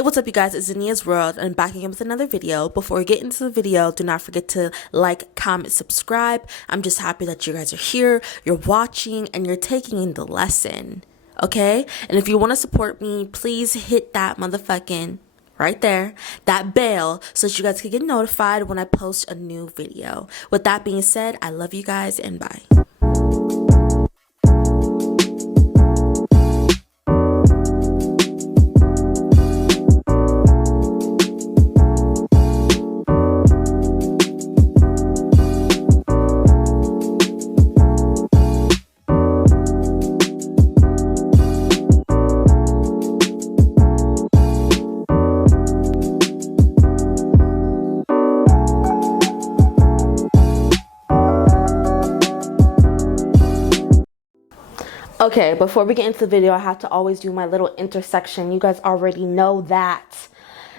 Hey, what's up, you guys? It's Zania's World, and I'm back again with another video. Before we get into the video, do not forget to like, comment, subscribe. I'm just happy that you guys are here, you're watching, and you're taking in the lesson, okay? And if you want to support me, please hit that motherfucking right there, that bell, so that you guys can get notified when I post a new video. With that being said, I love you guys, and bye. Okay, before we get into the video, I have to always do my little intersection. You guys already know that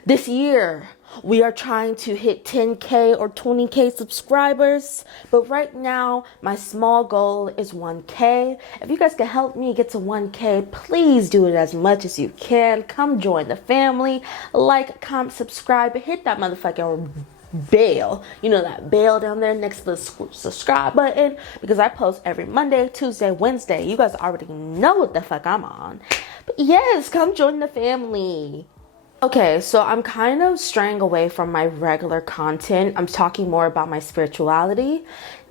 this year we are trying to hit 10K or 20K subscribers. But right now, my small goal is 1K. If you guys can help me get to 1K, please do it as much as you can. Come join the family. Like, comment, subscribe, hit that motherfucking bell, you know, that bell down there next to the subscribe button, because I post every Monday, Tuesday, Wednesday. You guys already know what the fuck I'm on. But yes, come join the family. Okay, so I'm kind of straying away from my regular content. I'm talking more about my spirituality,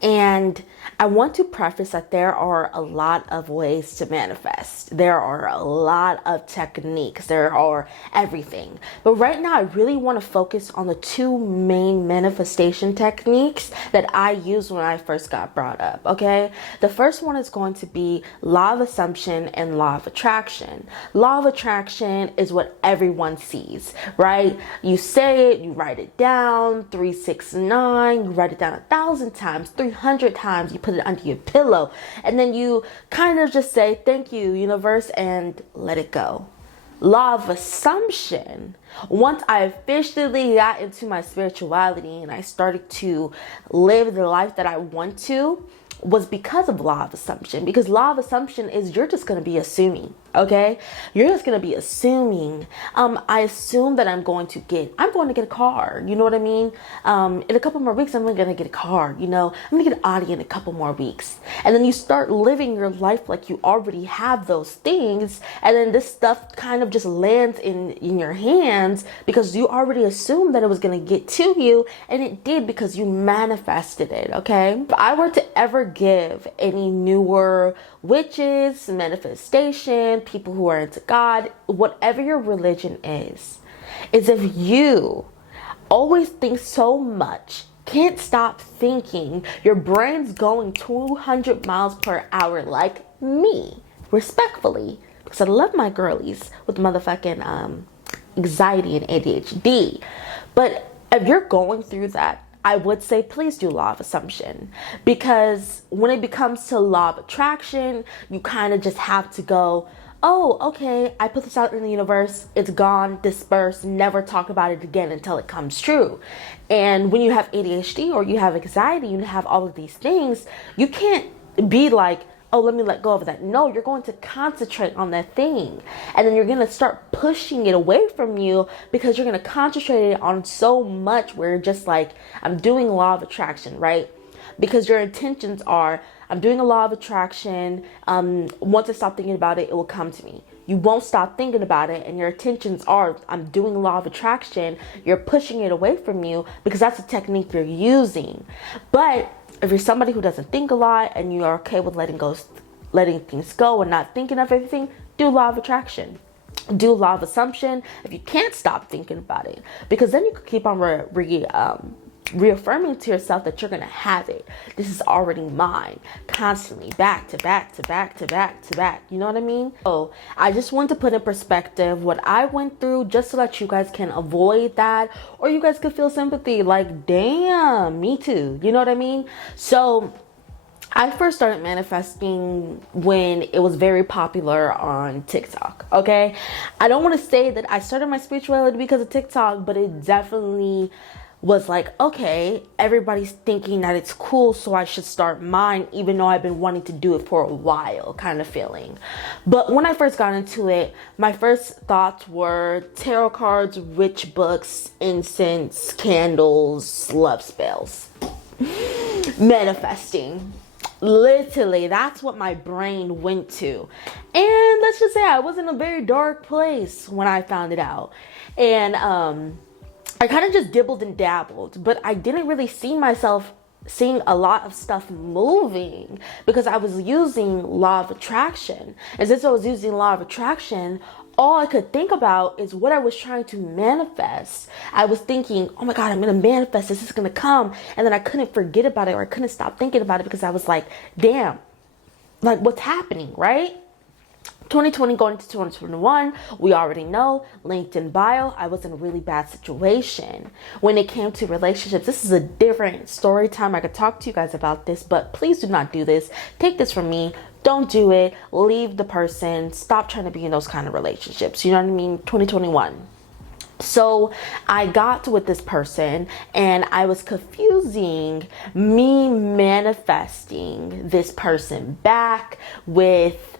and I want to preface that there are a lot of ways to manifest. There are a lot of techniques. There are everything. But right now, I really want to focus on the two main manifestation techniques that I used when I first got brought up, okay? The first one is going to be law of assumption and law of attraction. Law of attraction is what everyone sees, right? You say it, you write it down, 369, you write it down 1,000 times, 300 times, you put it under your pillow, and then you kind of just say, thank you, universe, and let it go. Law of assumption. Once I officially got into my spirituality and I started to live the life that I want to, was because of law of assumption. Because law of assumption is you're just going to be assuming, okay? You're just going to be assuming. I assume that I'm going to get a car. You know what I mean? In a couple more weeks, I'm going to get a car. You know, I'm going to get an Audi in a couple more weeks. And then you start living your life like you already have those things. And then this stuff kind of just lands in your hands because you already assumed that it was going to get to you. And it did because you manifested it, okay? If I were to ever give any newer witches, manifestation, people who are into God, whatever your religion is if you always think so much, can't stop thinking, your brain's going 200 miles per hour like me, respectfully, because I love my girlies with motherfucking anxiety and ADHD. But if you're going through that, I would say please do law of assumption, because when it becomes to law of attraction, you kind of just have to go, oh, okay, I put this out in the universe, it's gone, dispersed, never talk about it again until it comes true. And when you have ADHD or you have anxiety, you have all of these things, you can't be like, oh, let me let go of that. No, you're going to concentrate on that thing. And then you're going to start pushing it away from you because you're going to concentrate it on so much where you're just like, I'm doing law of attraction, right? Because your intentions are, I'm doing a law of attraction. Once I stop thinking about it, it will come to me. You won't stop thinking about it, and your intentions are, I'm doing law of attraction. You're pushing it away from you because that's the technique you're using. But if you're somebody who doesn't think a lot and you are okay with letting things go and not thinking of everything, do law of attraction. Do law of assumption if you can't stop thinking about it, because then you could keep on reaffirming to yourself that you're going to have it. This is already mine, constantly, back to back to back to back to back. You know what I mean? So I just want to put in perspective what I went through, just so that you guys can avoid that, or you guys can feel sympathy, like, damn, me too. You know what I mean? So I first started manifesting when it was very popular on TikTok, okay? I don't want to say that I started my spirituality because of TikTok, but it definitely was like, okay, everybody's thinking that it's cool, so I should start mine, even though I've been wanting to do it for a while, kind of feeling. But when I first got into it, my first thoughts were tarot cards, witch books, incense, candles, love spells, manifesting. Literally, that's what my brain went to. And let's just say I was in a very dark place when I found it out. And I kind of just dibbled and dabbled, but I didn't really see myself seeing a lot of stuff moving because I was using law of attraction. And since I was using law of attraction, all I could think about is what I was trying to manifest. I was thinking, oh my God, I'm going to manifest this. This is going to come. And then I couldn't forget about it, or I couldn't stop thinking about it because I was like, damn, like what's happening, right? 2020 going into 2021, we already know, linked in bio, I was in a really bad situation. When it came to relationships, this is a different story time. I could talk to you guys about this, but please do not do this. Take this from me. Don't do it. Leave the person. Stop trying to be in those kind of relationships. You know what I mean? 2021. So I got with this person and I was confusing me manifesting this person back with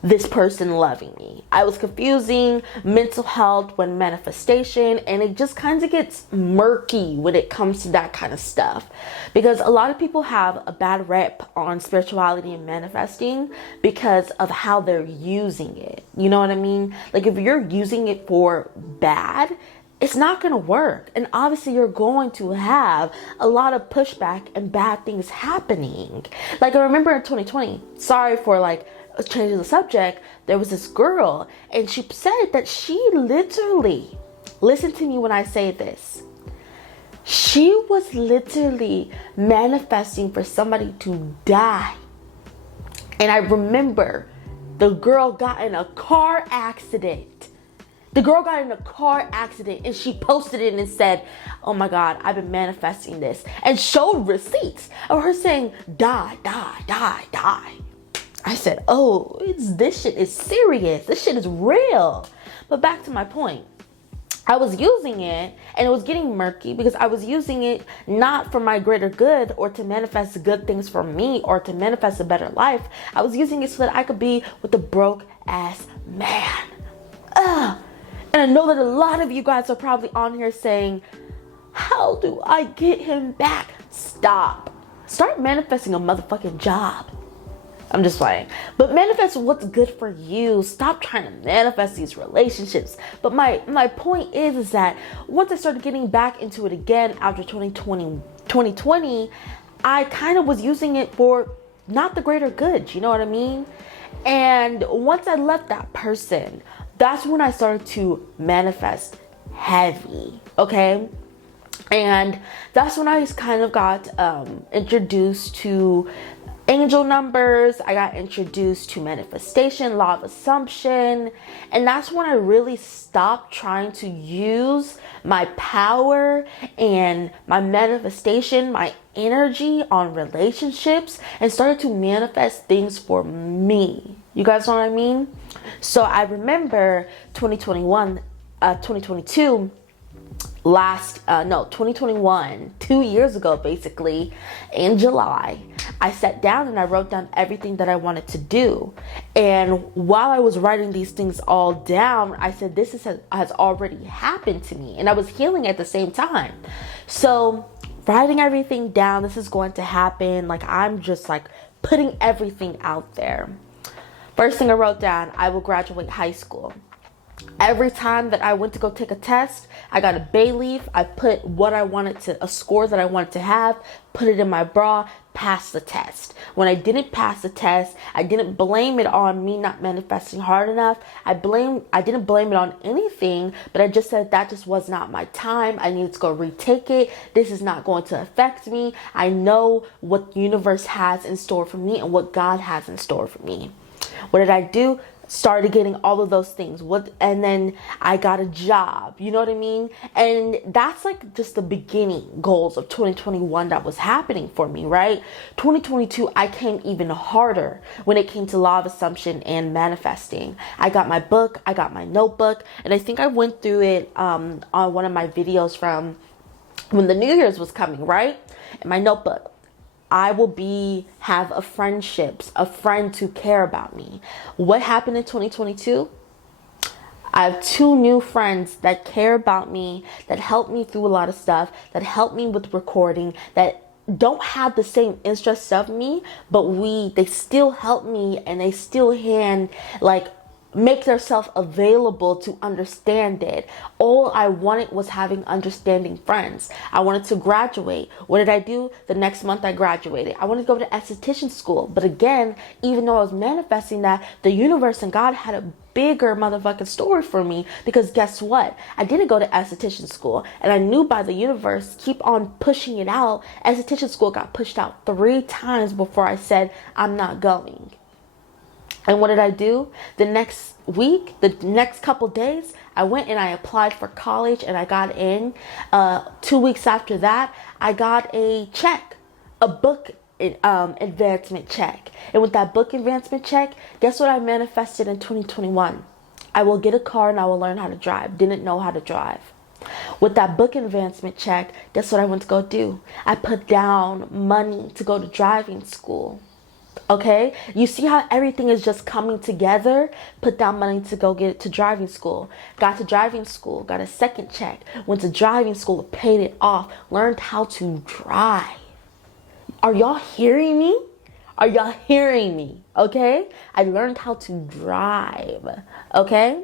this person loving me. I was confusing mental health with manifestation, and it just kind of gets murky when it comes to that kind of stuff, because a lot of people have a bad rep on spirituality and manifesting because of how they're using it. You know what I mean? Like if you're using it for bad, it's not going to work. And obviously you're going to have a lot of pushback and bad things happening. Like I remember in 2020, sorry for like changing the subject, there was this girl and she said that she literally, listen to me when I say this, she was literally manifesting for somebody to die. And I remember the girl got in a car accident. The girl got in a car accident and she posted it and said, oh my God, I've been manifesting this, and showed receipts of her saying, die, die, die, die. I said, oh, this shit is serious. This shit is real. But back to my point. I was using it and it was getting murky because I was using it not for my greater good or to manifest good things for me or to manifest a better life. I was using it so that I could be with a broke ass man. And I know that a lot of you guys are probably on here saying, how do I get him back? Stop. Start manifesting a motherfucking job. I'm just playing. But manifest what's good for you. Stop trying to manifest these relationships. But my point is that once I started getting back into it again after 2020, I kind of was using it for not the greater good. You know what I mean? And once I left that person, that's when I started to manifest heavy. Okay? And that's when I just kind of got introduced to angel numbers. I got introduced to manifestation, law of assumption. And that's when I really stopped trying to use my power and my manifestation, my energy on relationships, and started to manifest things for me. You guys know what I mean? So I remember 2021, 2022, 2021, 2 years ago, basically, in July, I sat down and I wrote down everything that I wanted to do. And while I was writing these things all down, I said, this has already happened to me. And I was healing at the same time. So writing everything down, this is going to happen. Like, I'm just like putting everything out there. First thing I wrote down, I will graduate high school. Every time that I went to go take a test, I got a bay leaf. I put a score that I wanted to have, put it in my bra, pass the test. When I didn't pass the test, I didn't blame it on me not manifesting hard enough. I didn't blame it on anything, but I just said that just was not my time. I needed to go retake it. This is not going to affect me. I know what the universe has in store for me and what God has in store for me. What did I do? Started getting all of those things. And then I got a job. You know what I mean? And that's like just the beginning goals of 2021 that was happening for me, right? 2022, I came even harder when it came to law of assumption and manifesting. I got my book, I got my notebook, and I think I went through it on one of my videos from when the New Year's was coming, right? In my notebook, I will have a friendships, a friend to care about me. What happened in 2022? I have 2 new friends that care about me, that help me through a lot of stuff, that help me with recording, that don't have the same interests of me, but they still help me, and they still make themselves available to understand it. All I wanted was having understanding friends. I wanted to graduate. What did I do? The next month I graduated. I wanted to go to esthetician school. But again, even though I was manifesting that, the universe and God had a bigger motherfucking story for me, because guess what? I didn't go to esthetician school, and I knew by the universe keep on pushing it out. Esthetician school got pushed out 3 times before I said I'm not going. And what did I do? The next week, the next couple days, I went and I applied for college, and I got in. 2 weeks after that, I got a check, a book advancement check. And with that book advancement check, guess what I manifested in 2021? I will get a car and I will learn how to drive. Didn't know how to drive. With that book advancement check, guess what I went to go do? I put down money to go to driving school. Okay, you see how everything is just coming together? Put down money to go get to driving school. Got to driving school, got a second check. Went to driving school, paid it off, learned how to drive. Are y'all hearing me? Are y'all hearing me? Okay, I learned how to drive. Okay,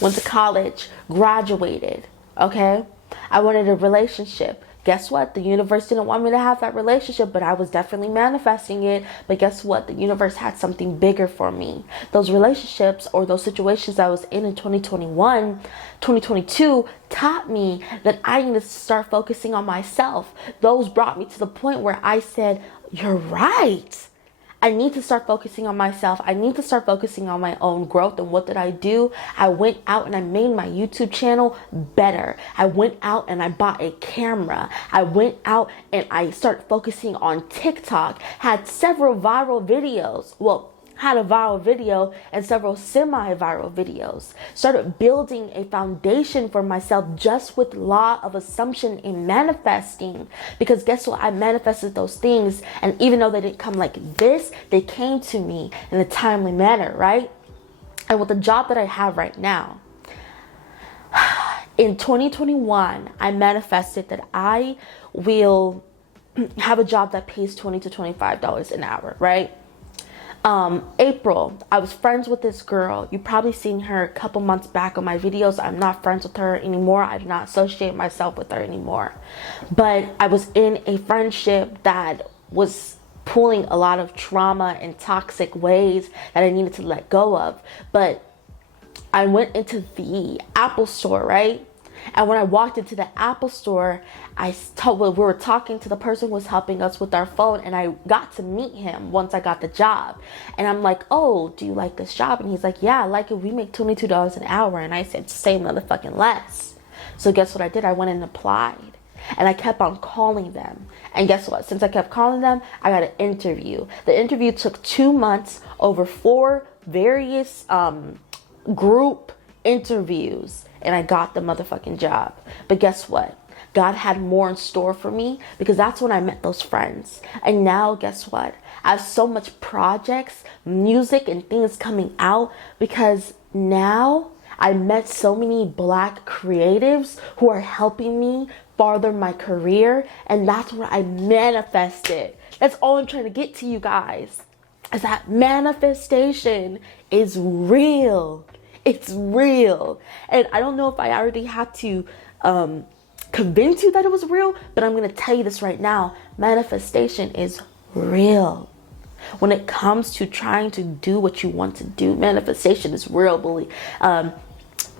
went to college, graduated. Okay, I wanted a relationship. Guess what? The universe didn't want me to have that relationship, but I was definitely manifesting it. But guess what? The universe had something bigger for me. Those relationships or those situations I was in 2021, 2022 taught me that I needed to start focusing on myself. Those brought me to the point where I said, you're right. I need to start focusing on myself. I need to start focusing on my own growth. And what did I do? I went out and I made my YouTube channel better. I went out and I bought a camera. I went out and I started focusing on TikTok. Had several viral videos. Well, had a viral video and several semi-viral videos. Started building a foundation for myself just with law of assumption and manifesting. Because guess what? I manifested those things, and even though they didn't come like this, they came to me in a timely manner, right? And with the job that I have right now, in 2021, I manifested that I will have a job that pays $20 to $25 an hour, right? April, I was friends with this girl. You probably seen her a couple months back on my videos. I'm not friends with her anymore. I do not associate myself with her anymore. But I was in a friendship that was pulling a lot of trauma and toxic ways that I needed to let go of. But I went into the Apple store, right? And when I walked into the Apple store, we were talking to the person who was helping us with our phone, and I got to meet him once I got the job. And I'm like, oh, do you like this job? And he's like, yeah, I like it. We make $22 an hour. And I said, same motherfucking less. So guess what I did? I went and applied. And I kept on calling them. And guess what? Since I kept calling them, I got an interview. The interview took 2 months over 4 various group interviews. And I got the motherfucking job. But guess what? God had more in store for me, because that's when I met those friends. And now guess what? I have so much projects, music, and things coming out, because now I met so many Black creatives who are helping me farther my career. And that's what I manifested. That's all I'm trying to get to you guys, is that manifestation is real. It's real. And I don't know if I already had to convince you that it was real, but I'm going to tell you this right now. Manifestation is real. When it comes to trying to do what you want to do, manifestation is real.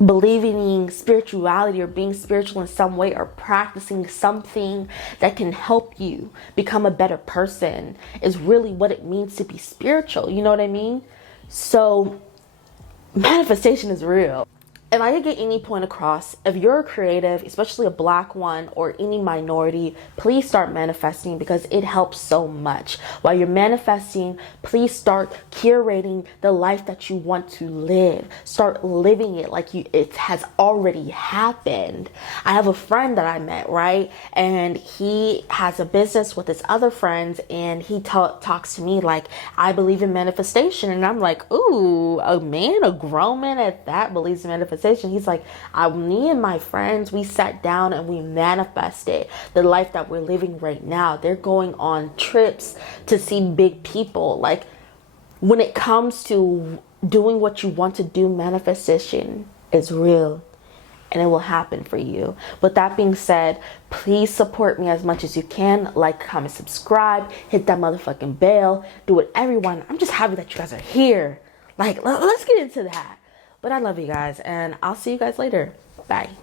Believing in spirituality or being spiritual in some way or practicing something that can help you become a better person is really what it means to be spiritual. You know what I mean? So manifestation is real. if I could get any point across, if you're a creative, especially a black one or any minority, please start manifesting because it helps so much. While you're manifesting, please start curating the life that you want to live. Start living it like it has already happened. I have a friend that I met, right? And he has a business with his other friends, and he talks to me like, I believe in manifestation. And I'm like, ooh, a grown man at that believes in manifestation. He's like, me and my friends, we sat down and we manifested the life that we're living right now. They're going on trips to see big people. Like, when it comes to doing what you want to do, manifestation is real and it will happen for you. With that being said, please support me as much as you can. Like, comment, subscribe, hit that motherfucking bell, do whatever you want. I'm just happy that you guys are here. Like, let's get into that. But I love you guys, and I'll see you guys later. Bye.